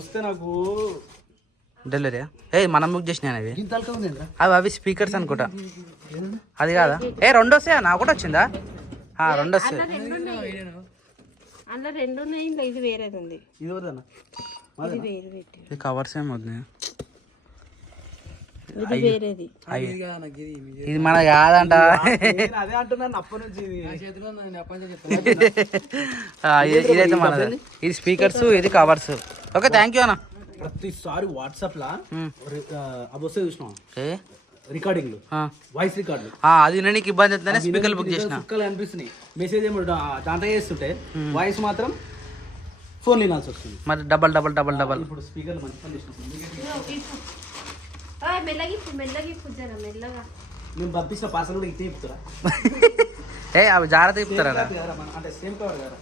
వస్తే నాకు డెలివరీ మనం బుక్ చేసినా అవి అవి స్పీకర్స్ అనుకుంటా. అది కాదా? రెండు వస్తాయా? నా ఒకటి వచ్చిందా? రెండు వస్తాయి. అందులో రెండు ఉన్నాయి. ఇది వేరేది ఉంది. ఇది కవర్స్ ఏమవుతుంది? ఇది మన కాదంట. అదే అంటున్నాను అప్పటి నుంచి. ఇదైతే మనది. ఇది స్పీకర్స్, ఇది కవర్స్. ఓకే, థ్యాంక్ యూ అన్న. ప్రతిసారి వాట్సాప్ లా అవి వస్తే చూసినా రికార్డింగ్ వాయిస్ రికార్డు అది నీకు ఇబ్బంది అవుతుందని స్పీకర్ బుక్ చేసిన. అనిపిస్తున్నాయి మెసేజ్ ఏమో దాంట్లో చేస్తుంటే వాయిస్ మాత్రం ఫోన్ వినాల్సి వస్తుంది. మరి డబల్ డబల్ డబల్ డబల్. ఇప్పుడు స్పీకర్ మంచి పని మేము పంపించిన పార్సల్ కూడా ఇస్తే చెప్తారా? అవి జాగ్రత్త చెప్తారా? అంటే సేమ్ కవర్ కదా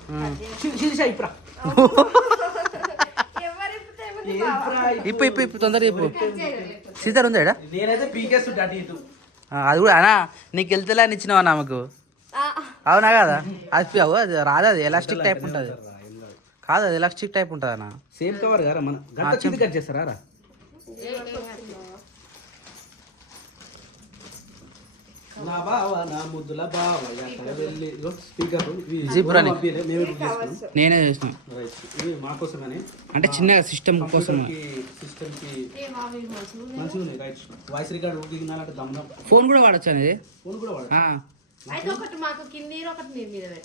ఇప్పుడా ఇప్పు తొందరగా ఇప్పు. సీతారు ఉందా? నేనైతే పీకేస్తుంటే అటు ఇటు. అది కూడా అనా నీకు వెళ్తేలా అని ఇచ్చినావా నాకు? అవునా కదా? అది అది రాదు. అది ఎలాస్టిక్ టైప్ ఉంటుంది కాదు? అది ఎలాస్టిక్ టైప్ ఉంటుంది అన్న. సేమ్ కవర్ కదా మన గంట కట్ చేస్తారా? నా బావ నా ముద్దుల బావ స్పీకర్ నేనే చేసిన. ఇవి మా కోసమని అంటే చిన్న సిస్టమ్ కోసం. సిస్టమ్ కి మంచిగా ఉన్నాయి. రైట్ వాయిస్ రికార్డ్ దిగినాలంటే దమ్ముదాం. ఫోన్ కూడా వాడచ్చు అనేది. ఫోన్ కూడా వాడచ్చు.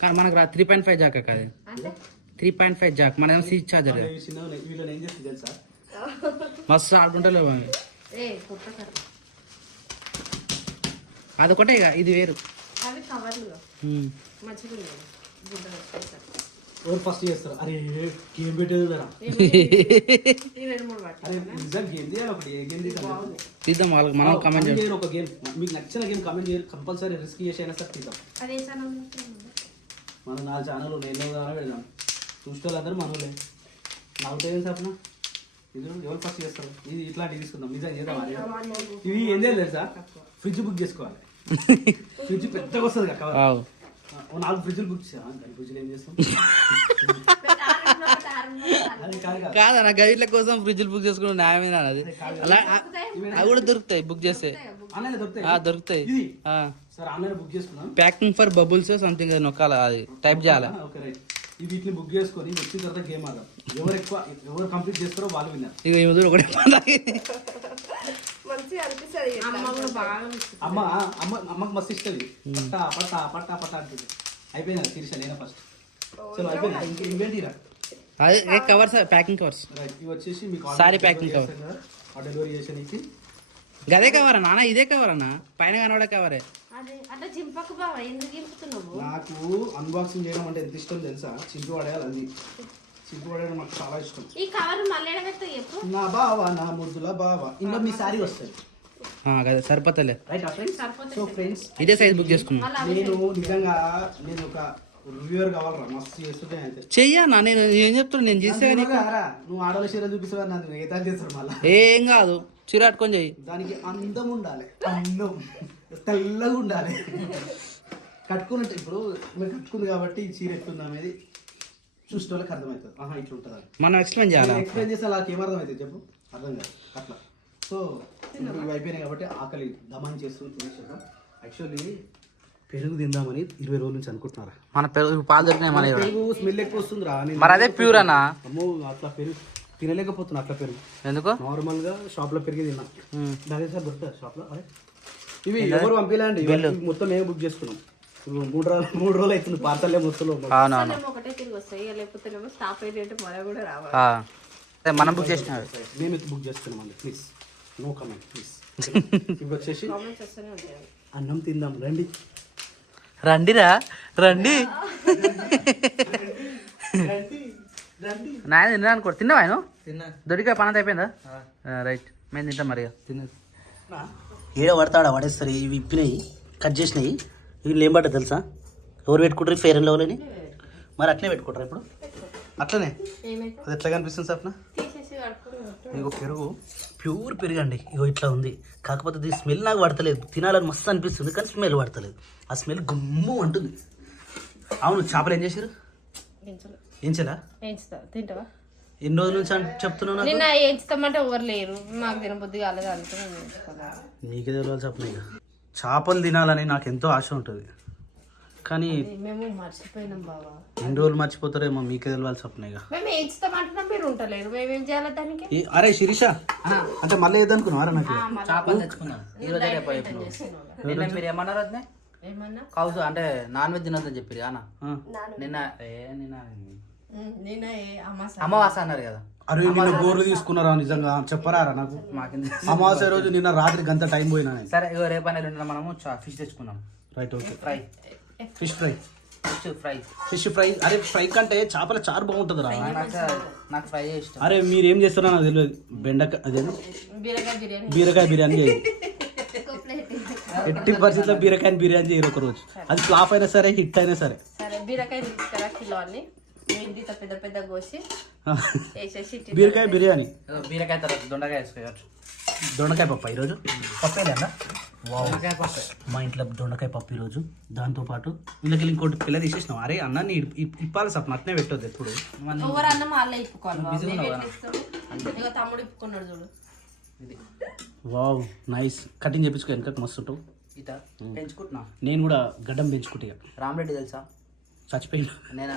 కానీ మనకు 3.5 జాక్ అది. 3.5 జాక్ మన సీజ్ చార్జర్. వీళ్ళని ఏం చేస్తుంది తెలుసా? మస్తు ఆడుకుంటలేవు. అదొకటే ఇక, ఇది వేరు. ఎవరు ఫస్ట్ చేస్తారు? అరే గేమ్ పెట్టేది కదా. తీద్దాం వాళ్ళకి మనం కమెంట్ చేయాలి. ఒక గేమ్ మీకు నచ్చిన గేమ్ కమెంట్ చేయాలి. కంపల్సరీ రిస్క్ చేసి అయినా సార్ తీద్దాం. మన 4 ఛానల్ నేను ద్వారా వెళ్దాం. చూసుకోవాలందరూ మనలే. నాకు తెలియదు సప్న ఇది ఎవరు ఫస్ట్ చేస్తారు? ఇది ఇట్లాంటివి తీసుకుందాం. నిజంగా చేద్దాం. ఇవి ఏం చేయాలి తెలుసా? ఫ్రిడ్జ్ బుక్ చేసుకోవాలి. ఫ్రిడ్జ్ పెద్దగా వస్తుంది కదా. 4 ఫ్రిడ్జ్లు బుక్ చేసా. ఫ్రిడ్జ్లు ఏం చేస్తాం? కాదన్న గైడ్ల కోసం ఫ్రిడ్జ్లు బుక్ చేసుకున్న న్యాయమేనా అది? అలా అవి కూడా దొరుకుతాయి బుక్ చేస్తే. దొరుకుతాయి. ప్యాకింగ్ ఫర్ బబుల్స్ సంథింగ్ నొక్కాలి, అది టైప్ చేయాలి. వీటిని బుక్ చేసుకొని వచ్చిన తర్వాత గేమ్ ఆడాలి. ఎవరు కంప్లీట్ చేస్తారో వాళ్ళు విన్నారు. ఇక ఈ ఒకటే అమ్మకి మస్తు ఇస్తుంది. పట్టా పట్టా పట్టా పట్టా అంటుంది. అయిపోయింది తీర్చా నేనే ఫస్ట్. చలో అయిపోయింది. ఇంకేంటిరా అదే కవర్స్, ప్యాకింగ్ కవర్స్. ఇవి వచ్చేసి మీకు సారీ ప్యాకింగ్ కవర్. డెలివరీ చేసానికి గదే కవర్ అన్న. ఇదే కవర్ అన్న, పైన కనబడే కవరే. నాకు అన్బాక్సింగ్ చేయడం అంటే ఎంత ఇష్టం తెలుసా? చింపి పడేయాలి. అది చింపి పడేయడం నాకు చాలా ఇష్టం. నా బావ నా ముద్దుల బావ. ఇంట్లో మీ సారీ వస్తుంది. సరిపోతలే. సో ఫ్రెండ్స్ ఇదే సైజ్ బుక్ చేసుకున్నా. నేను నిజంగా నేను ఒక రివ్యూవర్ కావాలరా. మస్తు చేస్తుంటే అయితే చెయ్యన్నా. నేను ఏం చెప్తున్నా, నేను చేసే నువ్వు ఆడవాళ్ళ చీర చూపిస్తావు. నన్ను ఏతా చేస్తాడు మళ్ళీ. ఏం కాదు, చీర కట్టుకొని చెయ్యి. దానికి అందం ఉండాలి. అందం తెల్లగా ఉండాలి. కట్టుకున్నట్టు ఇప్పుడు మీరు కట్టుకుంది కాబట్టి ఈ చీర ఎట్లుంది అనేది చూసే వాళ్ళకి అర్థమవుతుంది. ఇట్లా ఉంటుంది. మనం ఎక్స్ప్లెయిన్ చేయాలి. ఎక్స్ప్లెయిన్ చేస్తే అలా ఏమర్థం అవుతుంది చెప్పు? అర్థం కాదు అట్లా. సో ఇవి అయిపోయినాయి కాబట్టి ఆకలి దమాని చేస్తుంది. యాక్చువల్లీ పెరుగు తిందామని 20 రోజుల నుంచి అనుకుంటున్నారా? మన పెరుగు పాలు దొరికినాయి. మన పెరుగు స్మెల్ ఎక్కువ వస్తుంది రా. మరి అదే ప్యూర్ అన్నా. అమ్మో అట్లా పెరుగు తినలేకపోతున్నా. అట్లా పెరుగు ఎందుకు? నార్మల్ గా షాప్ లో పెరిగి తిన్నా. దాని సార్ దొరుకుతుంది షాప్ లో. అదే ఇవి ఎవరు పంపిలేండి. మొత్తం మేము బుక్ చేసుకున్నాం. 3 రోజులు అవుతుంది. పార్సల్ మొత్తం మనం బుక్ చేసిన మేము బుక్ చేస్తున్నాం అండి. Please no comment please. ఇప్పుడు వచ్చేసి అన్నం తిందాం రండి. రండిరా రండి. నాయన తిన్నా అనుకో. తిన్నావా? ఆయన దొరికా పని అయిపోయిందా? రైట్, మేము తింటాం. మరి తిన్నది ఏడో పడతాడా పడేస్తారు. ఇవి ఇప్పినాయి, కట్ చేసినాయి. ఇవి ఏం పడ్డా తెలుసా? ఎవరు పెట్టుకుంటారు? ఫెయిర్ అండ్ లవ్లీని. మరి అట్లనే పెట్టుకుంటారు ఇప్పుడు. అట్లనే అది ఎట్లా కనిపిస్తుంది సప్న? ఇగో పెరుగు ప్యూర్ పెరుగు అండి. ఇగో ఇట్లా ఉంది. కాకపోతే దీని స్మెల్ నాకు పడతలేదు. తినాలని మస్తు అనిపిస్తుంది కానీ స్మెల్ పడతలేదు. ఆ స్మెల్ గుమ్ము అంటుంది. అవును, చేపలు ఏం చేశారు? ఏంచలా? ఎన్ని రోజుల నుంచి చెప్తున్నావు నాకు? నిన్న ఎంచుతామంటే ఎవరు లేరు, మాకు తినబుద్ధి కాలేదు, అందుకే మేము ఎంచుకున్నాం. నీకే తెలియాలి చెప్పను. ఇక చేపలు తినాలని నాకు ఎంతో ఆశ ఉంటుంది, కానీ మేము మర్చిపోయినాం బాబా. ఎన్ని రోజులు మర్చిపోతారేమో మీకే తెలియాలి చెప్పను. ఇక మేము ఎంచుతామంటున్నాం, మీరు ఉంటలేరు, మేమేం చేయాలి దానికి? అరే శిరీష, అంటే మళ్ళీ ఏదనుకున్నావారా నాకు? చేపలు తెచ్చుకున్నాను ఈ రోజే రేపు అయిపోయినావు. నిన్న మీరు ఏమన్నారు వదినే? ఏమన్నా కౌసు అంటే నాన్ వెజ్ తినొద్దని చెప్పారు అన్న. నిన్న నిన్న అమావాస అన్నారు కదా. అరే నిన్న గోర్లు తీసుకున్నారా నిజంగా? చెప్పరా నాకు. మాకింది అమావాస్య రోజు నిన్న రాత్రి గంట టైం పోయినా నేను. సరే ఇగో రేపు అనేది మనము ఫిష్ తెచ్చుకున్నాం. Right, okay. Fry, fish fry. Fry, fish fry. అరే ఫ్రై కంటే చేపల చారు బాగుంటుంది రా. నాకు ఫ్రై ఇష్టం. అరే మీరు ఏం చేస్తారో నాకు తెలియదు. బెండకాయ అదేది బీరకాయ బిర్యానీ, బీరకాయ బిర్యానీ చేయాలి. ఎట్టి పరిస్థితుల్లో బీరకాయ బిర్యానీ చేయరు ఒక రోజు. అది ఫ్లాప్ అయినా సరే హిట్ అయినా సరే. సరే బీరకాయ తీసుకురా కిలో అని ఇంత పెద్ద పెద్ద కోసి వేసేసి బీరకాయ బిర్యానీ. బీరకాయ తర్వాత దొండకాయ వేసుకోవచ్చు. దొండకాయ పప్పు ఈరోజు పప్పేనా? దొండకాయ పప్పు. మా ఇంట్లో దొండకాయ పప్పు ఈరోజు. దాంతోపాటు వీళ్ళకి ఇంకోటి పిల్ల తీసేసినాం. అరే అన్నాన్ని ఇప్పాలి సప్ అట్నే పెట్టొద్దు ఎప్పుడు. ఎవరు అన్నం వాళ్ళే ఇప్పుకోవాలి. ఇక తమ్ముడు ఇప్పుకున్నాడు చూడు. Wow nice. కటింగ్ చేపించుకో వెనక మస్తు ఉంటావు. ఇత పెంచుకుంటున్నా. నేను కూడా గడ్డం పెంచుకుంటా. రామరెడ్డి తెలుసా? చచ్చిపోయింది.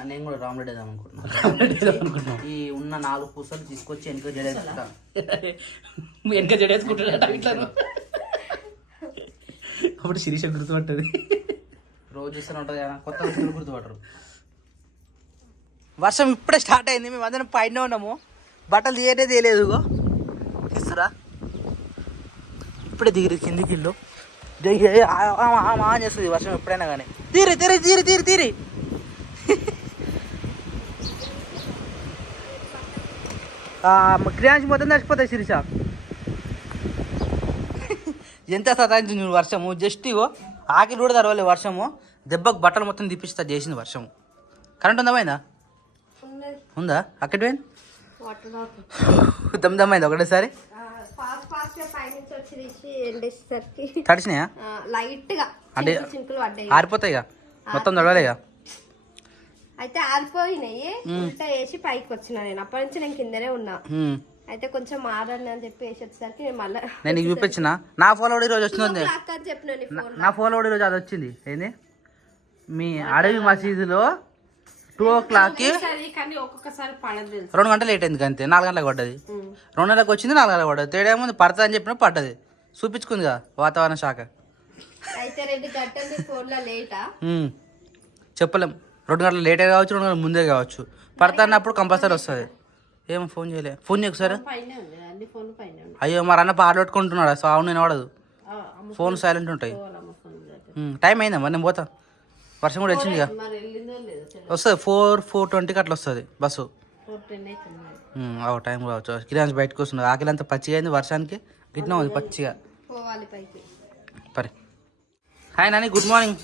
నేను కూడా రామరెడ్డి వేద్దాం అనుకుంటున్నాను. అనుకుంటున్నాను. ఈ ఉన్న 4 పూసలు తీసుకొచ్చి వెనక జడేసుకుంటా. వెనక జడేసుకుంటాడు ఇట్లా. అప్పుడు శిరీష గుర్తుపట్టది. రోజు చూస్తూనే ఉంటుంది కదా, కొత్త వస్తువులు గుర్తుపట్టరు. వర్షం ఇప్పుడే స్టార్ట్ అయింది. మేము అందరం పైన ఉన్నాము, బట్టలు తీయనే తీయలేదు. తీస్తురా ఇప్పుడే దిగిరి కిందికి ఇల్లు ఆన్ చేస్తుంది వర్షం ఎప్పుడైనా కానీ. తీరి తీరి తీరి తీరి తీరి క్రియాన్స్ మొత్తం చచ్చిపోతాయి శిరీష. ఎంత సతాయించింది నువ్వు వర్షము. జస్ట్ ఇగో ఆకిలు కూడా తరవలే వర్షము. దెబ్బకు బట్టలు మొత్తం తిప్పిస్తా చేసింది వర్షము. కరెంట్ ఉందా పోయిందా? ఉందా? అక్కడ పోయింది. దమ్ అయింది ఒకటేసారి. తడిచినాయా? అంటే ఆరిపోతాయి ఇక మొత్తం తడవలే ఇక. అయితే ఆరిపోయినాయి, ఉల్టా వేసి పైకి వచ్చిన. నేను అప్పటి నుంచి నేను కిందనే ఉన్నా. అయితే కొంచెం మారండి అని చెప్పి వేసి వచ్చేసరికి నేను నీకు చూపించిన నా ఫోన్ కూడా ఈరోజు వచ్చింది. చెప్పిన నా ఫోన్ కూడా ఈరోజు అది వచ్చింది. ఏంది మీ అడవి మసీదులో 2 o'clock కానీ ఒక్కొక్కసారి పడదు. 2 గంటలు లేట్ అయింది అంతే. 4 గంటలకు పడ్డది. 2 గంటలకు వచ్చింది, 4 గంటలకు పడ్డది. తేడా ఏముంది? పడతా అని చెప్పినా పడ్డది. చూపించుకుందిగా వాతావరణ శాఖ. అయితే 2 గంటలు ఫోన్లో లేటా చెప్పలేం. 2 గంటలు లేటే కావచ్చు, 2 గంటలు ముందే కావచ్చు. పడతా అన్నప్పుడు కంపల్సరీ వస్తుంది. ఏమో ఫోన్ చేయలే. ఫోన్ చేయకు సార్. అయ్యో మరి అన్న పాట పెట్టుకుంటున్నాడు, సౌండ్ వినపడదు. ఫోన్ సైలెంట్ ఉంటాయి. టైం అయిందా మరి? నేను పోతా. వర్షం కూడా వచ్చింది ఇక. వస్తుంది 4:20కి అట్లా వస్తుంది బస్సు. టైం కావచ్చు. కిరాన్స్ బయటకు వస్తుంది. ఆకిలి అంతా పచ్చిగా అయింది వర్షానికి. గిట్నా ఉంది పచ్చిగా. పరి హాయ్ నాని, గుడ్ మార్నింగ్.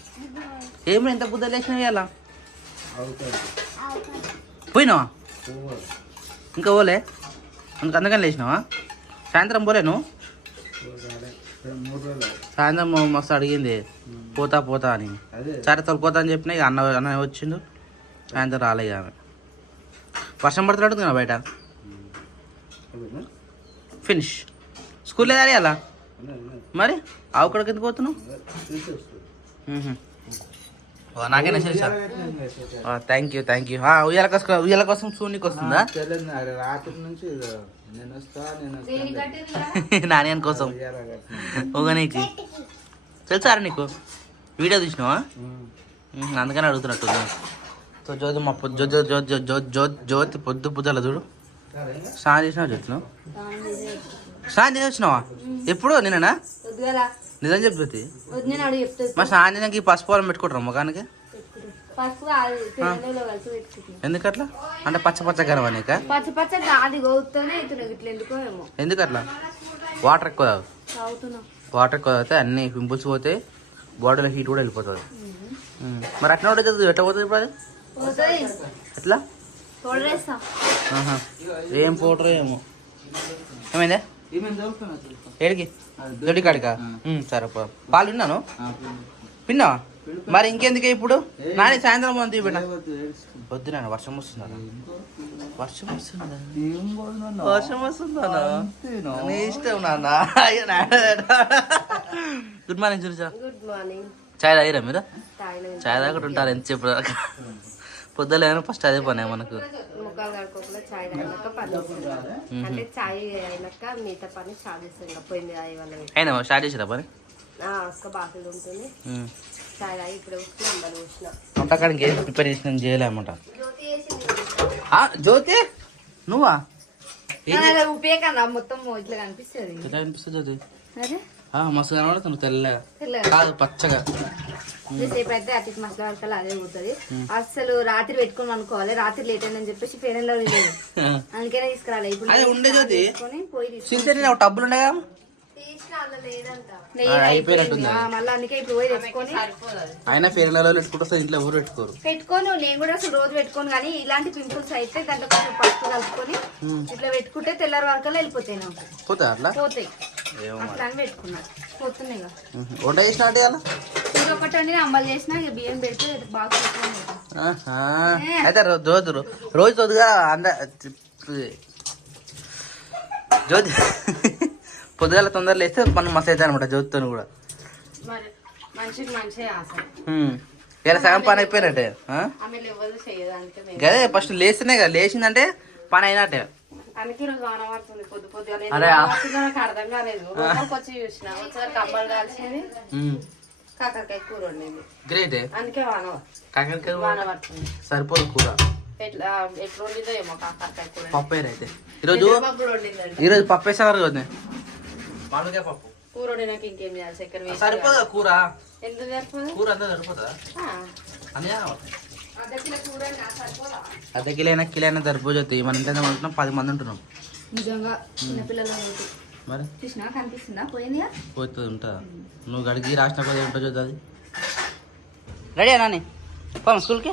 ఏమి ఎంత బుద్ధ లేచినావు ఇలా? పోయినావా? ఇంకా పోలే? అందుకని లేచినావా? సాయంత్రం పోలే నువ్వు? సాయంత్రం మస్తు అడిగింది పోతా పోతా అని. సరే తొలిపోతా అని చెప్పినా. ఇక అన్న వచ్చిండు. సాయంత్రం రాలే ఆమె. వర్షం పడుతున్నాడు కదా బయట. ఫినిష్. స్కూల్ లేదా అలా మరి? ఆవు కూడా కింద పోతున్నావు? నాకేనా సరే సార్. Thank you. ఉయ్యాల కోసం సూనికి వస్తుందా? రాత్రి నుంచి నాని కోసం ఒక నీకు తెలుసా నీకు? వీడియో చూసినావా? అందుకని అడుగుతున్నట్టు. సో జ్యోతి పొద్దు పొద్దుల చూడు. స్నానం చేసినావా? జ్యోతిలో స్నానం చేసి వచ్చినావా? ఎప్పుడు? నేనేనా? నిజం చెప్పు జ్యోతి. మరి స్నానం చేసాక ఈ పసుపు వాళ్ళని పెట్టుకుంటారు ముఖానికి. ఎందుకట్లా? అంటే పచ్చ గరం అనేక? ఎందుకట్లా? వాటర్ ఎక్కువ తాగితే అన్ని పింపుల్స్ పోతాయి, బాడీలో హీట్ కూడా వెళ్ళిపోతుంది. మరి అట్లా ఉంటుంది చదువు. ఎట్లా పోతుంది ఇప్పుడు అది? ఎట్లా? ఏం పౌడర్ ఏమో. ఏమైందా? ఏడికి? దొడ్డి కాడికా? సరే పాలు విన్నాను. విన్నావా? మరి ఇంకెందుకే ఇప్పుడు నాని సాయంత్రం పోనీ బిడ్డ వద్దు నాన్న వర్షం వస్తుందా వర్షం వస్తుందా వర్షం వస్తుందా నీ ఇష్టం నాన్న గుడ్ మార్నింగ్ చూసా గుడ్ మార్నింగ్. చాయ్ తాగిరా మీరు తాగిన చాయ్ తాగట్టు ఉంటారు ఎంత చెప్పు పొద్దులే ఫస్ట్ అదే పని మనకు ముఖాలు కడుకోకుండా చాయ్ తాగినాక పని చేస్తాను. అంటే చాయ్ అయినాక మిగతా పని స్టార్ట్ చేస్తాను. పోయింది అది వల్ల అయినా స్టార్ట్ చేసిరా పని ఒక్క బాటిల్ ఉంటుంది. చాయ్ తాగి ఇప్పుడు వస్తున్నా అంబలు వచ్చిన వంటకాడికి ఏం ప్రిపేర్ చేసిన చేయలేమట జ్యోతి చేసింది. జ్యోతి నువ్వా ఉపయోగం మొత్తం ఇట్లా కనిపిస్తుంది. ఎట్లా అనిపిస్తుంది జ్యోతి అదే మస్తు కనబడుతుంది తెల్లగా తెల్లగా కాదు పచ్చగా సేపు అయితే అతి మసాలా వరకలు అదే పోతుంది. అసలు రాత్రి పెట్టుకొని అనుకోవాలి. రాత్రి లేట్ అయిందని చెప్పేసి పేరెంట్లో లేదు, అందుకనే తీసుకురాలి. ఇప్పుడు అదే ఉండే జ్యోతి తీసుకొని పోయి సించరీ ఒక టబ్బులు ఉండగా తీసిన అందులో లేదంట. అయిపోయినట్టుంది మళ్ళీ అందుకే ఇప్పుడు పోయి తెచ్చుకొని అయినా ఫేర్లలో పెట్టుకుంటే ఇంట్లో ఎవరు పెట్టుకోరు పెట్టుకోను. నేను కూడా అసలు రోజు పెట్టుకోను, కానీ ఇలాంటి పింపుల్స్ అయితే దాంట్లో కొంచెం పసుపు కలుపుకొని ఇట్లా పెట్టుకుంటే తెల్లారి వరకల్లా వెళ్ళిపోతాయి. నాకు పోతా అట్లా పోతాయి అట్లా అని పెట్టుకున్నా. పోతున్నాయి కదా. వంట చేసిన అంటే అలా ఇది ఒకటి అండి అమ్మలు చేసిన ఇక బియ్యం పెడితే బాగా పెట్టుకోండి. అయితే రోజు తొద్దుగా జ్యోతి పొద్దుగాల తొందరలో వేస్తే మనం మస్తు అవుతాయి అనమాట జ్యోతితో కూడా. మరి మనిషికి మనిషే ఆశ. ఇలా సగం పని అయిపోయినట్టే ఆమె ఎవరు చేయదు. అందుకే గదే ఫస్ట్ లేస్తేనే కదా లేచిందంటే పని అయినట్టే. అందుకే రోజు వానబడుతుంది పొద్దు పొద్దుగా. అరే నాకు అర్థం కాలేదు. లోపలికి వచ్చి చూసిన వచ్చారు కమ్మలు కాల్చింది, కాకరకాయ కూర వండింది. గ్రేట్. అందుకే కాకరకాయ వానబడుతుంది. సరిపోదు కూర. ఎట్లా వండిందో ఏమో కాకరకాయ కూర. పప్పు అయితే ఈరోజు వండిందండి. ఈరోజు పప్పు వేసేవారు కదా మామిడికాయ పప్పు. కూర వండినాక ఇంకేం చేయాలి? చక్కెర వేసి సరిపోదా కూర? ఎందుకు సరిపోదు? కూర అంతా సరిపోతుందా? అన్నీ సరిపోదా? అర్ధ కిలో అయినా కిలో అయినా సరిపోతుంది. మన ఇంట్లో ఉంటున్నాం 10 మంది ఉంటున్నాం. నిజంగా చిన్నపిల్లలు మరి చూసినా కనిపిస్తుందా? పోయిందిగా పోతుంది ఉంటుందా? నువ్వు గడికి రాసిన పది ఉంటుంది చూద్దా అది. రెడీ నాని పోమా స్కూల్కి?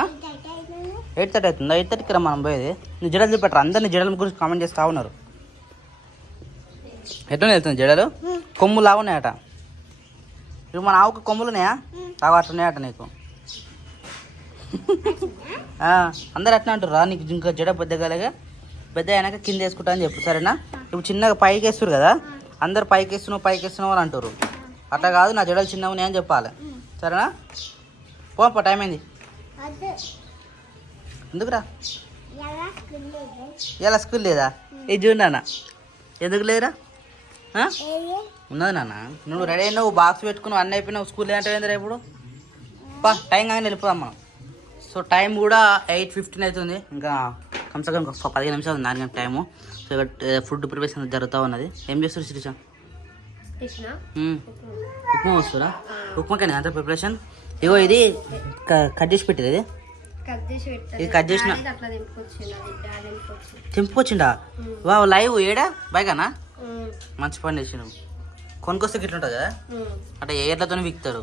8:30 అవుతుందా? 8:30కి రా మనం పోయేది. నీ జడలు చూపెట్టరు, అందరినీ జడల గురించి కామెంట్ చేస్తూ ఉన్నారు. ఎట్లా వెళ్తుంది జడలు? కొమ్ములు లాగున్నాయట. ఇప్పుడు మన ఆవుకు కొమ్ములు ఉన్నాయా? తాగు అట్లున్నాయట నీకు. అందరు అట్లా అంటారు రా నీకు ఇంకా జడ పెద్దగాలేగా, పెద్ద అయినాక కింద వేసుకుంటా అని చెప్పు సరేనా? ఇప్పుడు చిన్నగా పైకి వేస్తారు కదా, అందరు పైకి వేస్తున్నావు అని అంటారు. అట్లా కాదు, నా జడలు చిన్నగా ఉన్నాయని చెప్పాలి సరేనా? పోపా టైం అయింది. ఎందుకురా ఇలా స్కూల్ లేదా? ఇది చూడు నాన్న, ఎందుకు లేదురా? ఉన్నది నాన్న. నువ్వు రెడీ అయినావు, బాక్స్ పెట్టుకున్నావు, అన్నీ అయిపోయినావు, స్కూల్ అంటే ఏందిరా ఇప్పుడు? పా టైం కానీ వెళ్ళిపోదాం మనం. సో టైం కూడా 8:15 అవుతుంది. ఇంకా కమ్సకం 15 నిమిషాలు ఉంది 4 గంటల టైము. సో ఇక్కడ ఫుడ్ ప్రిపరేషన్ జరుగుతూ ఉన్నది. ఏం చేస్తారు శ్రీష? ఉప్మా వస్తురా? ఉప్మాకైనా అంత ప్రిపరేషన్. ఇగో ఇది కట్ చేసి పెట్టేది. ఇది కట్ చేసిన తెంపుకొచ్చిండా? వా లైవ్ ఏడా బైగానా? మంచి పని చేసినావు. కొనుక్కొస్తే గిట్ల ఉంటుంది కదా, అంటే ఏర్లతో విక్తారు.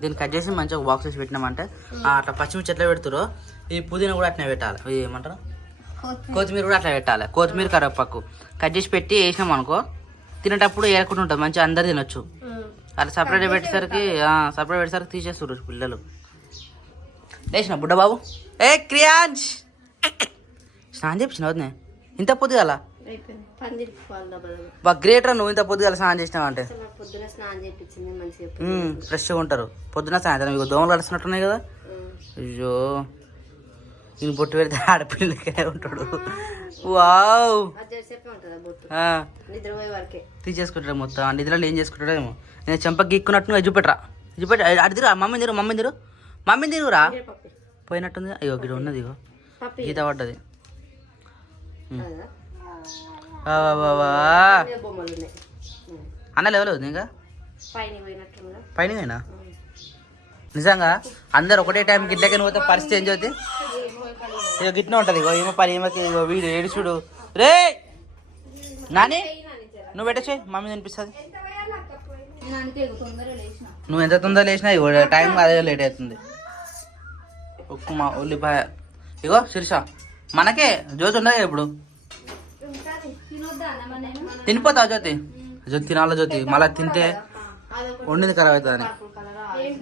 దీన్ని కట్ చేసి మంచిగా ఒక బాక్స్ వేసి పెట్టినామంటే అట్లా పచ్చిమిర్చి ఎట్లా పెడతారో ఈ పుదీనా కూడా అట్లా పెట్టాలి. ఏమంటారు, కొత్తిమీర కూడా అట్లా పెట్టాలి. కొత్తిమీర కరివేపాకు కట్ చేసి పెట్టి వేసినాం అనుకో, తినేటప్పుడు ఏరకుండా ఉంటుంది, మంచిగా అందరు తినొచ్చు. అలా సపరేట్ పెట్టేసరికి తీసేస్తారు పిల్లలు. లేచిన బుడ్డ బాబు, ఏ క్రియాన్స్ స్నానం చేపించిన వద్దే ఇంత పొద్దుగాల? బా గ్రేట్ రా, నువ్వు ఇంత పొద్దుగాల స్నానం చేసినావు అంటే. ఫ్రెష్గా ఉంటారు పొద్దున సాయంత్రం. ఇక దోమలు కడుస్తున్నట్టున్నాయి కదా. అయ్యో నేను బొట్టు పెడితే ఆడపిల్లకే ఉంటాడు. వావ్ తీసేసుకుంటాడు మొత్తం. నిద్రలో ఏం చేసుకుంటాడేమో. నేను చెంప గీక్కున్నట్టు చూపెట్టరా, అడిదిరా మమ్మీ తిరుగురా పోయినట్టుంది. అయ్యో గిడ ఉన్నది, ఇగో గీత పడ్డది. అన్న లెవెల్ అవుతుంది ఇంకా పైన. నిజంగా అందరు ఒకటే టైం గిట్లకే పోతే పరిస్థితి ఏం చదువుతుంది? ఇక గిట్నే ఉంటుంది. ఇగో ఏమో పని ఏమో వీడు ఏడుచుడు. రే నాని నువ్వు పెట్టేసి మమ్మీ తినిపిస్తుంది. నువ్వు ఎంత తొందరగా లేచినా ఇగో టైం అదే లేట్ అవుతుంది. ఉప్మా ఉల్లిపాయ. ఇగో శిరీష మనకే జ్యోతి ఉండగా ఇప్పుడు తినిపోతావు జ్యోతి. జ్యోతి తినాలి జ్యోతి, మళ్ళీ తింటే వండింది ఖరాబ్ అవుతుందని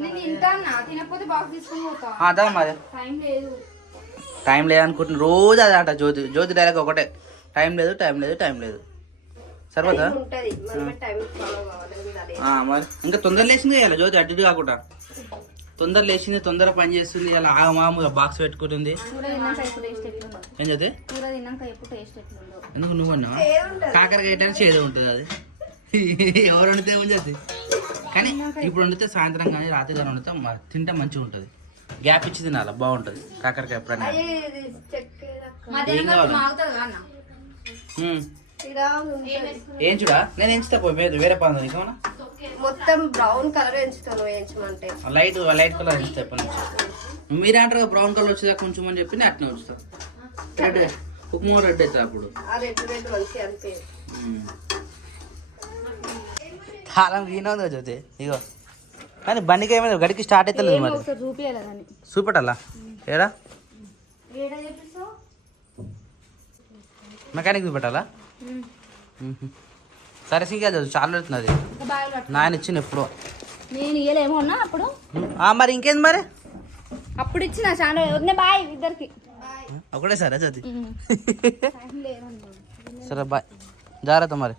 నేను తింటానా తినకపోతే బాగా తీసుకొని పోతా అదా మరి టైం లేదు టైం లేదనుకుంటున్నా రోజు అదే అంట జ్యోతి డైలాగ్ ఒకటే టైం లేదు టైం లేదు టైం లేదు సరిపోతా ఉంటది మనమే టైం ఫాలో కావాలి ఉండాలి. మరి ఇంకా తొందర లేచింది ఇలా జ్యోతి అటు ఇటు కాకుండా తొందర లేచింది తొందర పని చేస్తుంది ఇలా మామూలుగా బాక్స్ పెట్టుకుంటుంది కూర తిన్నాక ఎప్పుడు టేస్ట్ ఎట్లుందో ఏం చదివి కూర తిన్నాక ఎప్పుడు టేస్ట్ ఎట్లుందో ఎందుకు నువ్వు అన్నా కాకరకాయ అయితే చేదు ఉంటుంది అది ఎవరు వండితే ఉంచది కానీ ఇప్పుడు వండితే సాయంత్రం కానీ రాత్రి కానీ వండితే తింటే మంచిగా ఉంటుంది గ్యాప్ ఇచ్చి తినాలి బాగుంటుంది కాకరకాయ ఎప్పుడైనా ఏం కావాలి ఏం చూడా నేను ఎంచుతా పోయి వేరే పని నీకేమన్నా మొత్తం బ్రౌన్ కలర్ ఎంచుతాను వేయించమంటే లైట్ కలర్ ఎంచుతా ఎప్పటి నుంచి మీరే అంటారు బ్రౌన్ కలర్ వచ్చేదా కొంచెం అని చెప్పి నేను అట్నే వచ్చుతా రెడ్ ఉప్మా రెడ్ అవుతుంది అప్పుడు ఆ రెడ్ రెడ్ మంచిగా అనిపి తాళం ఈయన ఉంది జ్యోతి ఇగో కానీ బండికి ఏమైనా గడికి స్టార్ట్ అవుతుంది మరి చూపించాలని చూపెట్టాలా ఏడా మెకానిక్ చూపెట్టాలా సరే సింగా చాలా పెడుతున్నది నాయన ఇచ్చిన ఎప్పుడు నేను ఇయ్యలేమో అన్నా అప్పుడు మరి ఇంకేంది మరి అప్పుడు ఇచ్చిన చాలా వద్దే బాయ్ ఇద్దరికి ఒకటే సరే జ్యోతి సరే బాయ్ జాగ్రత్త మరి